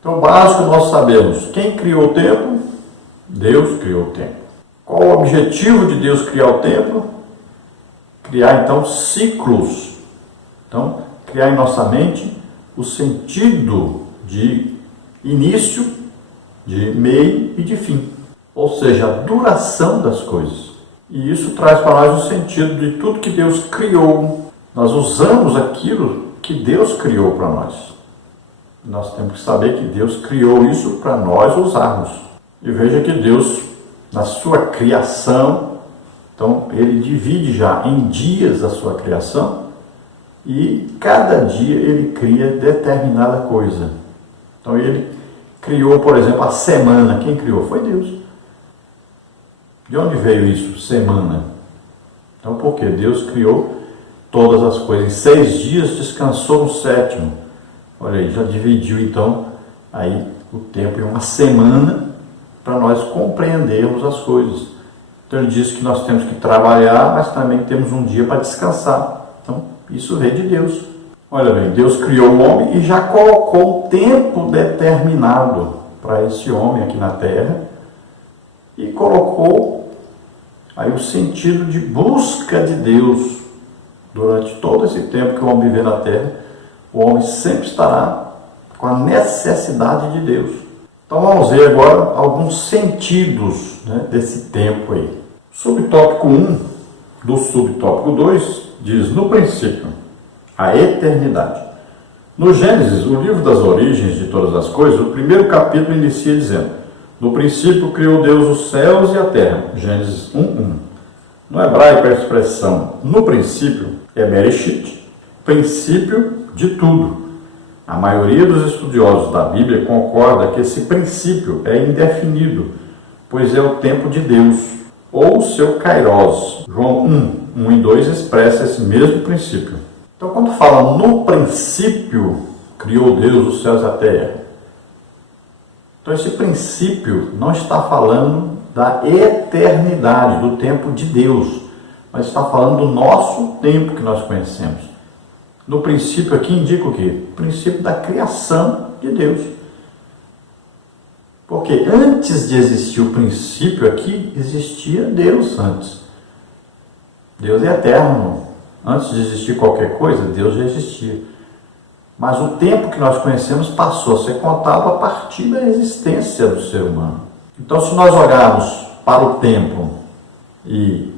Então, o básico nós sabemos: quem criou o tempo? Deus criou o tempo. Qual o objetivo de Deus criar o tempo? Criar, então, ciclos. Então, criar em nossa mente o sentido de início, de meio e de fim. Ou seja, a duração das coisas. E isso traz para nós o sentido de tudo que Deus criou. Nós usamos aquilo que Deus criou para nós. Nós temos que saber que Deus criou isso para nós usarmos. E veja que Deus, na sua criação, então ele divide já em dias a sua criação e cada dia ele cria determinada coisa. Então ele criou, por exemplo, a semana. Quem criou? Foi Deus. De onde veio isso? Semana. Então por quê? Deus criou todas as coisas. Em 6 dias descansou no 7º. Olha aí, já dividiu então aí o tempo em uma semana para nós compreendermos as coisas. Então ele diz que nós temos que trabalhar, mas também temos um dia para descansar. Então isso veio de Deus. Olha bem, Deus criou o homem e já colocou um tempo determinado para esse homem aqui na terra e colocou aí o sentido de busca de Deus. Durante todo esse tempo que o homem viver na terra, o homem sempre estará com a necessidade de Deus. Então vamos ver agora alguns sentidos, né, desse tempo aí. Subtópico 1 do subtópico 2 diz: no princípio, a eternidade. No Gênesis, o livro das origens de todas as coisas, o primeiro capítulo inicia dizendo: no princípio criou Deus os céus e a terra. Gênesis 1:1. No hebraico, a expressão no princípio é Bereshit, princípio de tudo. A maioria dos estudiosos da Bíblia concorda que esse princípio é indefinido, pois é o tempo de Deus, ou o seu kairos. João 1 e 2 expressa esse mesmo princípio. Então, quando fala no princípio criou Deus os céus e a terra, então esse princípio não está falando da eternidade, do tempo de Deus, mas está falando do nosso tempo que nós conhecemos. No princípio aqui indica o quê? O princípio da criação de Deus. Porque antes de existir o princípio aqui, existia Deus antes. Deus é eterno. Antes de existir qualquer coisa, Deus já existia. Mas o tempo que nós conhecemos passou a ser contado a partir da existência do ser humano. Então, se nós olharmos para o tempo e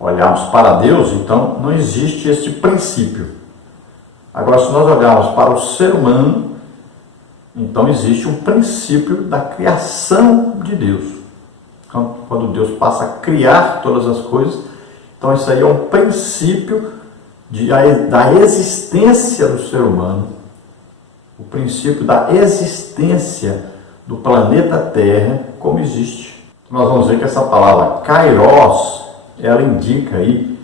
olharmos para Deus, então não existe este princípio. Agora, se nós olharmos para o ser humano, então existe um princípio da criação de Deus. Então, quando Deus passa a criar todas as coisas, então isso aí é um princípio da existência do ser humano, o princípio da existência do planeta Terra como existe. Nós vamos ver que essa palavra kairos, ela indica aí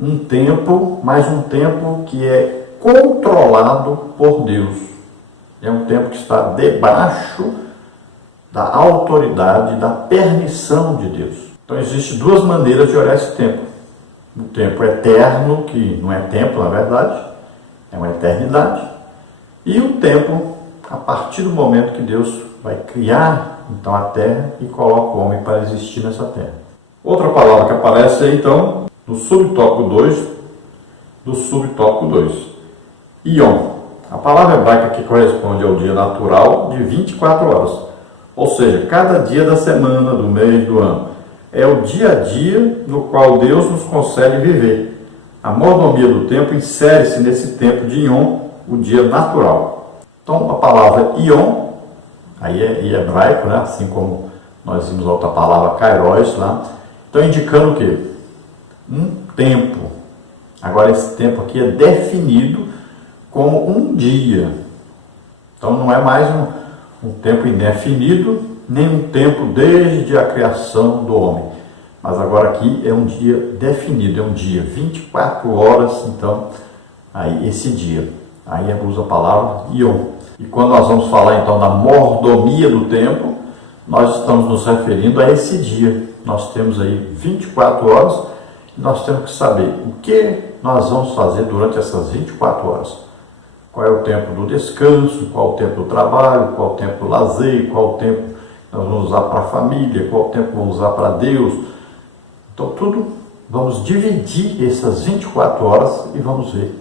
um tempo, mas um tempo que é controlado por Deus. É um tempo que está debaixo da autoridade, da permissão de Deus. Então existem 2 maneiras de olhar esse tempo. O tempo eterno, que não é tempo na verdade, é uma eternidade. E o tempo a partir do momento que Deus vai criar então a terra e coloca o homem para existir nessa terra. Outra palavra que aparece é então no subtópico 2 do subtópico 2. Ion. A palavra hebraica que corresponde ao dia natural de 24 horas. Ou seja, cada dia da semana, do mês, do ano. É o dia a dia no qual Deus nos concede viver. A mordomia do tempo insere-se nesse tempo de Ion, o dia natural. Então, a palavra Ion, aí é em hebraico, né? Assim como nós vimos a outra palavra kairos lá. Então, indicando o quê? Um tempo. Agora, esse tempo aqui é definido como um dia. Então não é mais um tempo indefinido, nem um tempo desde a criação do homem. Mas agora aqui é um dia definido, é um dia, 24 horas, então, aí esse dia. Aí usa a palavra Ion. E quando nós vamos falar então da mordomia do tempo, nós estamos nos referindo a esse dia. Nós temos aí 24 horas e nós temos que saber o que nós vamos fazer durante essas 24 horas. Qual é o tempo do descanso, qual é o tempo do trabalho, qual é o tempo do lazer, qual é o tempo que nós vamos usar para a família, qual é o tempo que vamos usar para Deus. Então tudo, vamos dividir essas 24 horas e vamos ver.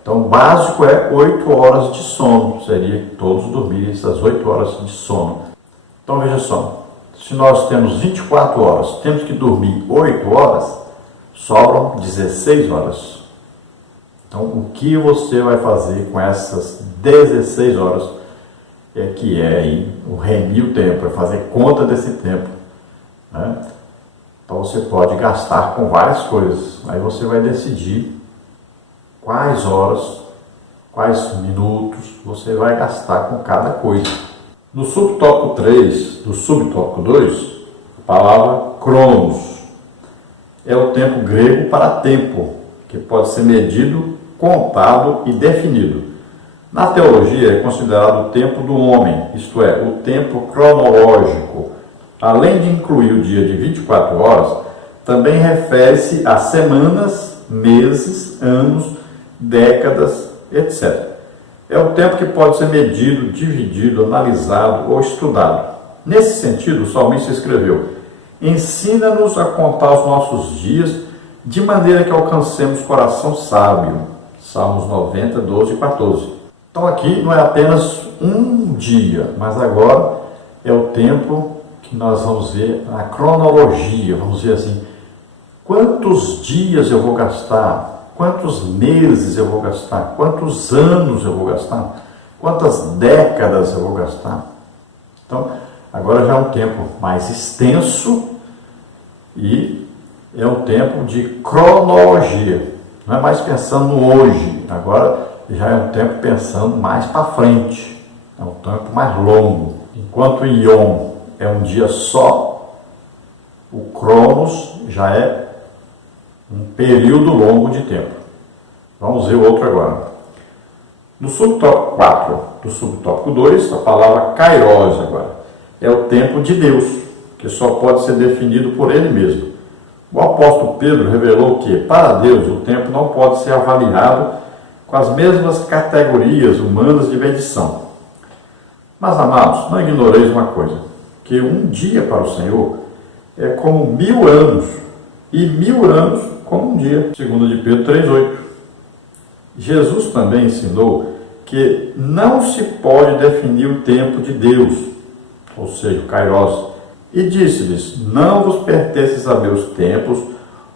Então o básico é 8 horas de sono, seria que todos dormirem essas 8 horas de sono. Então veja só, se nós temos 24 horas, temos que dormir 8 horas, sobram 16 horas. Então, o que você vai fazer com essas 16 horas que é aí o remir o tempo, é fazer conta desse tempo, né? Então, você pode gastar com várias coisas. Aí você vai decidir quais horas, quais minutos você vai gastar com cada coisa. No subtópico 3, do subtópico 2, a palavra cronos é o tempo grego para tempo, que pode ser medido, contado e definido. Na teologia é considerado o tempo do homem, isto é, o tempo cronológico. Além de incluir o dia de 24 horas, também refere-se a semanas, meses, anos, décadas, etc. É o tempo que pode ser medido, dividido, analisado ou estudado. Nesse sentido, o salmista escreveu: ensina-nos a contar os nossos dias de maneira que alcancemos coração sábio. Salmos 90, 12 e 14. Então aqui não é apenas um dia, mas agora é o tempo que nós vamos ver na cronologia. Vamos ver assim, quantos dias eu vou gastar, quantos meses eu vou gastar, quantos anos eu vou gastar, quantas décadas eu vou gastar. Então, agora já é um tempo mais extenso e é um tempo de cronologia. Não é mais pensando no hoje, agora já é um tempo pensando mais para frente. É um tempo mais longo. Enquanto o Yom é um dia só, o Cronos já é um período longo de tempo. Vamos ver o outro agora. No subtópico 4 do subtópico 2, a palavra Kairos agora é o tempo de Deus, que só pode ser definido por Ele mesmo. O apóstolo Pedro revelou que, para Deus, o tempo não pode ser avaliado com as mesmas categorias humanas de medição. Mas, amados, não ignoreis uma coisa, que um dia para o Senhor é como 1000 anos, e 1000 anos como um dia, segundo de Pedro 3,8. Jesus também ensinou que não se pode definir o tempo de Deus, ou seja, o Kairos, e disse-lhes: não vos pertence saber os tempos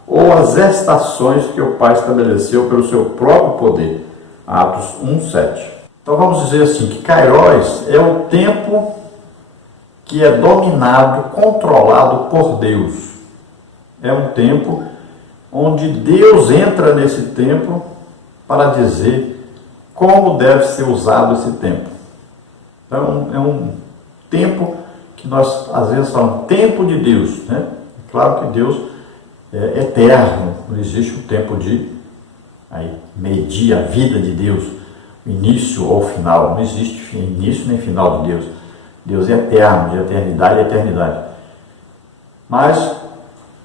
ou as estações que o Pai estabeleceu pelo seu próprio poder. Atos 1:7. Então vamos dizer assim, que Kairos é o tempo que é dominado, controlado por Deus. É um tempo onde Deus entra nesse tempo para dizer como deve ser usado esse tempo. Então é um tempo que nós às vezes falamos, tempo de Deus, né? É claro que Deus é eterno, não existe um tempo de medir a vida de Deus, início ou final, não existe início nem final de Deus. Deus é eterno, de eternidade a eternidade. Mas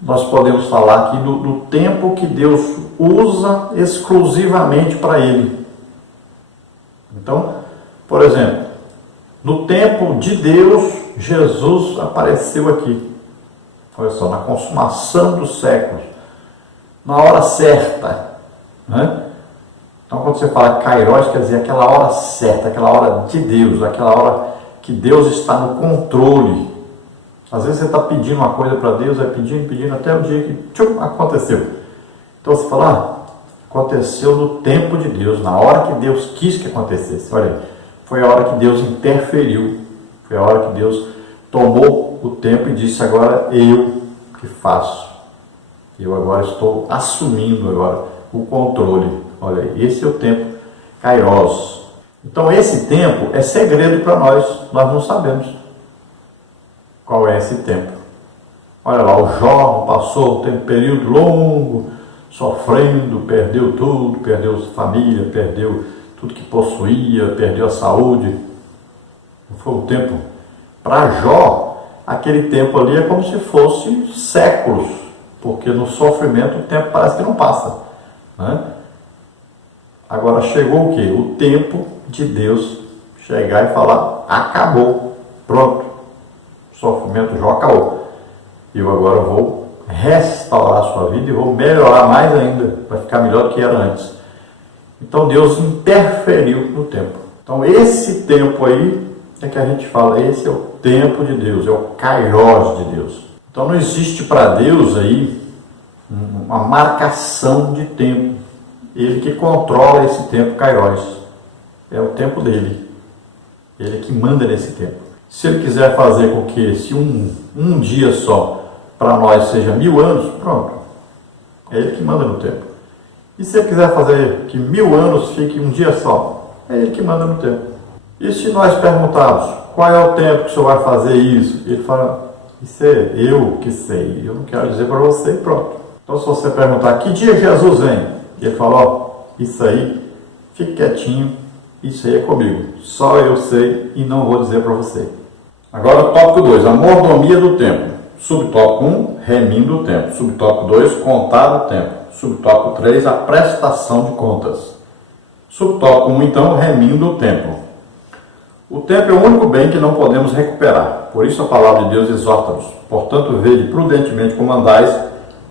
nós podemos falar aqui do tempo que Deus usa exclusivamente para Ele. Então, por exemplo, no tempo de Deus, Jesus apareceu aqui. Olha só, na consumação dos séculos, na hora certa, né? Então, quando você fala Kairos, quer dizer aquela hora certa, aquela hora de Deus, aquela hora que Deus está no controle. Às vezes você está pedindo uma coisa para Deus, vai pedindo, até o dia que aconteceu. Então você fala, aconteceu no tempo de Deus, na hora que Deus quis que acontecesse. Olha aí, foi a hora que Deus interferiu, foi a hora que Deus tomou o tempo e disse: agora eu que faço. Eu agora estou assumindo agora o controle. Olha aí, esse é o tempo Kairos. Então esse tempo é segredo para nós não sabemos qual é esse tempo. Olha lá, o Jó passou um período longo, sofrendo, perdeu tudo, perdeu família, perdeu tudo que possuía, perdeu a saúde. Foi um tempo, para Jó, aquele tempo ali é como se fosse séculos, porque no sofrimento o tempo parece que não passa, né? Agora chegou o quê? O tempo de Deus chegar e falar, acabou, pronto, o sofrimento já acabou. Eu agora vou restaurar a sua vida e vou melhorar mais ainda, vai ficar melhor do que era antes. Então Deus interferiu no tempo. Então esse tempo aí é que a gente fala, esse é o tempo de Deus, é o kairos de Deus. Então não existe para Deus aí uma marcação de tempo. Ele que controla esse tempo kairos. É o tempo dele. Ele que manda nesse tempo. Se ele quiser fazer com que esse um dia só para nós seja 1000 anos, pronto. É ele que manda no tempo. E se ele quiser fazer que 1000 anos fique um dia só, é ele que manda no tempo. E se nós perguntarmos, qual é o tempo que o senhor vai fazer isso? Ele fala, isso é eu que sei, eu não quero dizer para você e pronto. Então se você perguntar, que dia Jesus vem? Ele fala, ó, isso aí, fique quietinho, isso aí é comigo. Só eu sei e não vou dizer para você. Agora tópico 2, a mordomia do tempo. Subtópico 1, remindo o tempo. Subtópico 2, contar o tempo. Subtópico 3, a prestação de contas. Subtópico 1, então, remindo o tempo. O tempo é o único bem que não podemos recuperar. Por isso a palavra de Deus exorta-nos. Portanto, vede prudentemente como andais,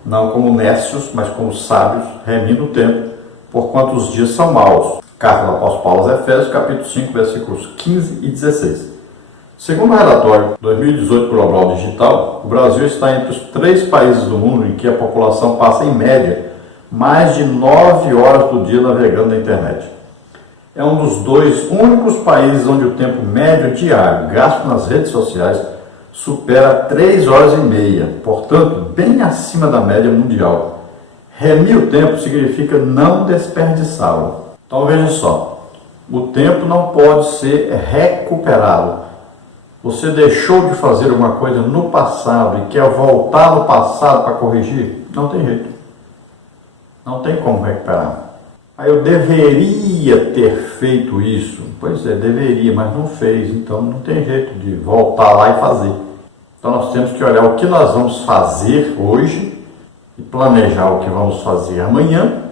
não como necios, mas como sábios, remindo o tempo, porquanto os dias são maus. Carta do apóstolo Paulo aos Efésios, capítulo 5, versículos 15 e 16. Segundo o relatório 2018 Global Digital, o Brasil está entre os 3 países do mundo em que a população passa, em média, mais de 9 horas do dia navegando na internet. É um dos 2 únicos países onde o tempo médio diário gasto nas redes sociais supera 3 horas e meia, portanto, bem acima da média mundial. Remir o tempo significa não desperdiçá-lo. Então veja só, o tempo não pode ser recuperado. Você deixou de fazer uma coisa no passado e quer voltar no passado para corrigir? Não tem jeito. Não tem como recuperar. Aí eu deveria ter feito isso. Pois é, deveria, mas não fez. Então não tem jeito de voltar lá e fazer. Então nós temos que olhar o que nós vamos fazer hoje e planejar o que vamos fazer amanhã.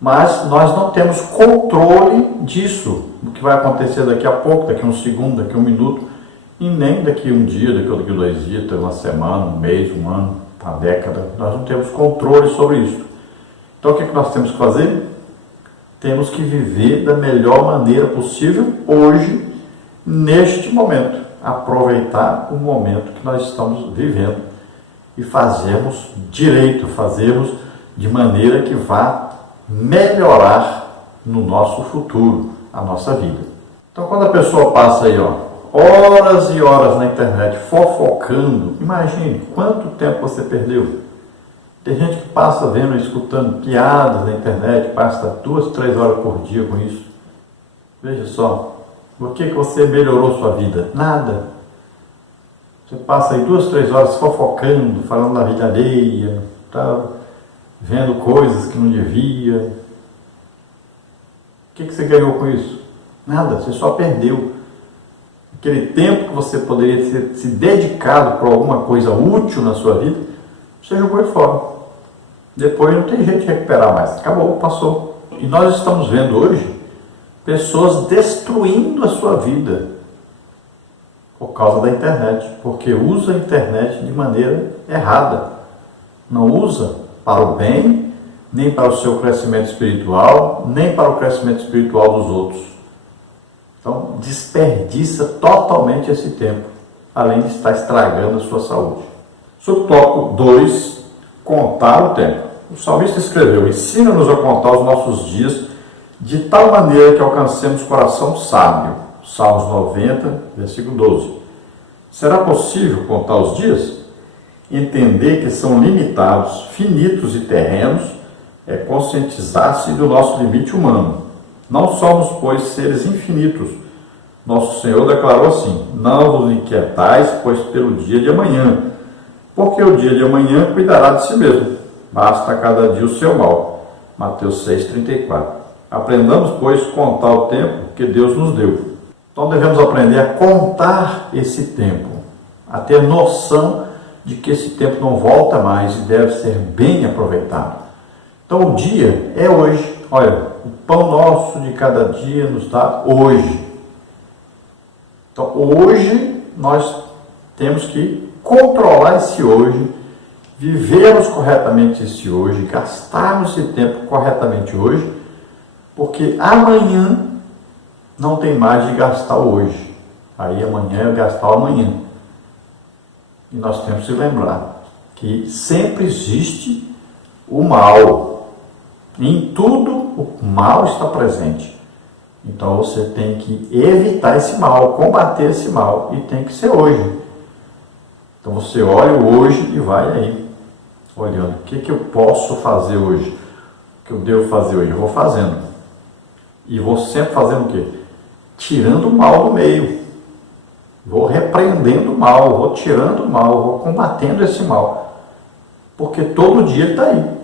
Mas nós não temos controle disso, do que vai acontecer daqui a pouco, daqui a um segundo, daqui a um minuto, e nem daqui a um dia, daqui a 2 dias, daqui a uma semana, um mês, um ano, uma década. Nós não temos controle sobre isso. Então o que nós temos que fazer? Temos que viver da melhor maneira possível hoje, neste momento. Aproveitar o momento que nós estamos vivendo e fazermos direito, fazermos de maneira que vá melhorar no nosso futuro, a nossa vida. Então quando a pessoa passa aí, horas e horas na internet fofocando, imagine quanto tempo você perdeu. Tem gente que passa vendo, escutando piadas na internet, passa 2, 3 horas por dia com isso. Veja só, o que você melhorou sua vida? Nada. Você passa aí 2, 3 horas fofocando, falando da vida alheia, vendo coisas que não devia. O que você ganhou com isso? Nada, você só perdeu. Aquele tempo que você poderia ter se dedicado para alguma coisa útil na sua vida, você jogou fora. Depois não tem jeito de recuperar mais. Acabou, passou. E nós estamos vendo hoje pessoas destruindo a sua vida por causa da internet, porque usa a internet de maneira errada. Não usa para o bem, nem para o seu crescimento espiritual, nem para o crescimento espiritual dos outros. Então, desperdiça totalmente esse tempo, além de estar estragando a sua saúde. Subtópico 2, contar o tempo. O salmista escreveu, ensina-nos a contar os nossos dias de tal maneira que alcancemos coração sábio. Salmos 90, versículo 12. Será possível contar os dias? Entender que são limitados, finitos e terrenos, é conscientizar-se do nosso limite humano. Não somos, pois, seres infinitos. Nosso Senhor declarou assim, não vos inquietais, pois pelo dia de amanhã, porque o dia de amanhã cuidará de si mesmo. Basta a cada dia o seu mal. Mateus 6,34. Aprendamos, pois, contar o tempo que Deus nos deu. Então devemos aprender a contar esse tempo, a ter noção de que esse tempo não volta mais e deve ser bem aproveitado. Então o dia é hoje. Olha, o pão nosso de cada dia nos dá hoje. Então hoje nós temos que controlar esse hoje, vivermos corretamente esse hoje, gastarmos esse tempo corretamente hoje, porque amanhã não tem mais de gastar o hoje. Aí amanhã é gastar o amanhã. E nós temos que lembrar que sempre existe o mal. Em tudo o mal está presente. Então você tem que evitar esse mal, combater esse mal, e tem que ser hoje. Então você olha o hoje e vai aí, olhando, o que eu posso fazer hoje? O que eu devo fazer hoje? Eu vou fazendo. E vou sempre fazendo o quê? Tirando o mal do meio. Vou repreendendo o mal, vou tirando o mal, vou combatendo esse mal. Porque todo dia está aí.